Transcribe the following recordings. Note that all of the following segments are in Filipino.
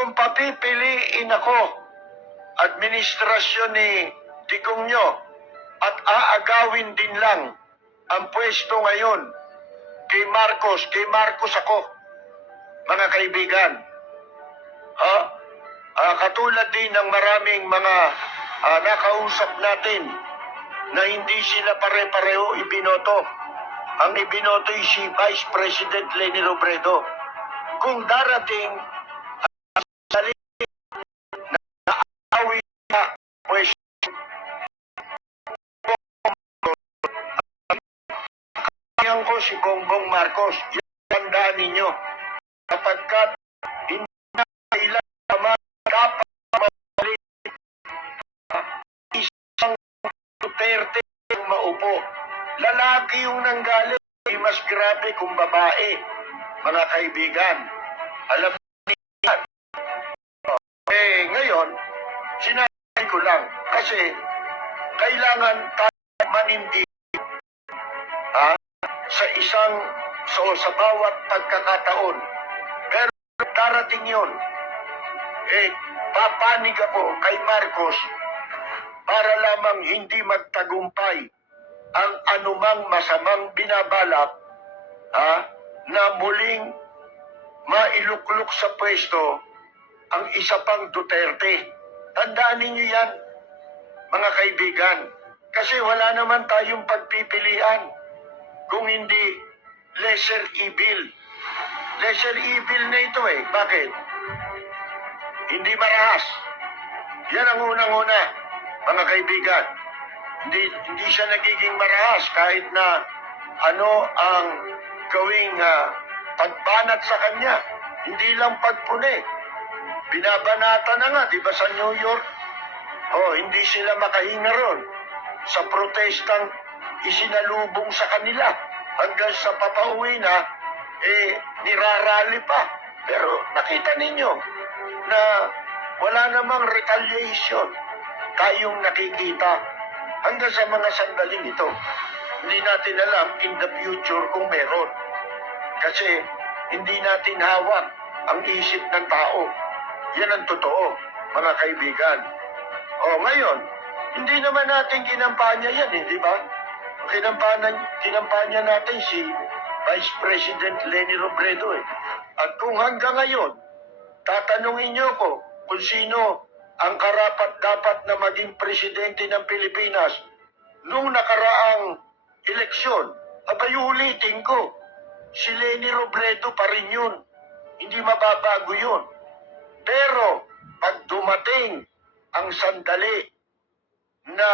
kung papipiliin ako, administrasyon ni Digong nyo, at aagawin din lang ang pwesto ngayon kay Marcos, kay Marcos ako, mga kaibigan. Ha? Ah, katulad din ng maraming mga ah, nakausap natin na hindi sila pare-pareho ibinoto. Ang ibinoto ay si Vice President Leni Robredo. Kung darating Yan ko si Bongbong Marcos. Tandaan ninyo. Kapag ka hindi na ilan naman dapat mabalik isang Duterte ang maupo. Lalaki yung nanggaling. Di mas grabe kung babae. Mga kaibigan. Alam niyo yan. Eh, ngayon, sinabi ko lang. Kasi, kailangan tayo manindi ha, sa isang so sa bawat pagkakataon. Pero darating yun, eh, papanig ako kay Marcos para lamang hindi magtagumpay ang anumang masamang binabalak ha, na muling mailuklok sa pwesto ang isa pang Duterte. Tandaan ninyo yan, mga kaibigan. Kasi wala naman tayong pagpipilian kung hindi lesser evil. Lesser evil na ito eh. Bakit? Hindi marahas. Yan ang unang-una, mga kaibigan. Hindi, hindi siya nagiging marahas kahit na ano ang gawing ah, pagbanat sa kanya. Hindi lang pagpuni. Binabanata na nga, di ba sa New York? Oh, hindi sila makahinga ron sa protestang isinalubong sa kanila hanggang sa papauwi na eh nirarally pa. Pero nakita ninyo na wala namang retaliation tayong nakikita hanggang sa mga sandaling ito. Hindi natin alam in the future kung meron. Kasi hindi natin hawak ang isip ng tao. Yan ang totoo, mga kaibigan. O ngayon, hindi naman natin kinampanya yan eh, di ba? Kinampanya, kinampanya natin si Vice President Leni Robredo eh. At kung hanggang ngayon, tatanungin niyo ko kung sino ang karapat dapat na maging presidente ng Pilipinas nung nakaraang eleksyon, abay ulitin ko, si Leni Robredo pa rin yun. Hindi mababago yun. Pero pag dumating ang sandali na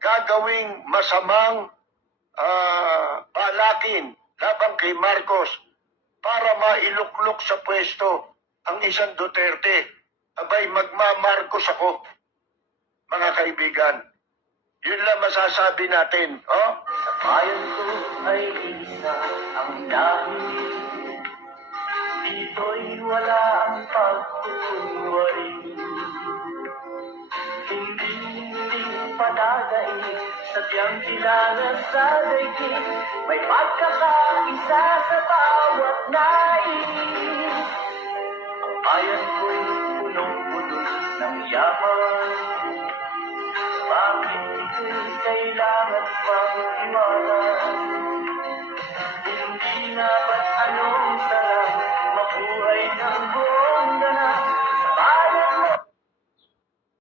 gagawing masamang ah, balakin labang kay Marcos para mailuklok sa pwesto ang isang Duterte, abay magmamarcos ako, mga kaibigan. Yun lang masasabi natin, oh? Bayan ko ay isa ang dahil Dito'y wala ang pagkukuwari padadait sa tiyang bilangan sa daigdig. May pagkakaisa sa bawat nais. Ang bayan ko'y punong-puno ng yaman. Bakit ito'y kailangan pang iwanan? Hindi na ba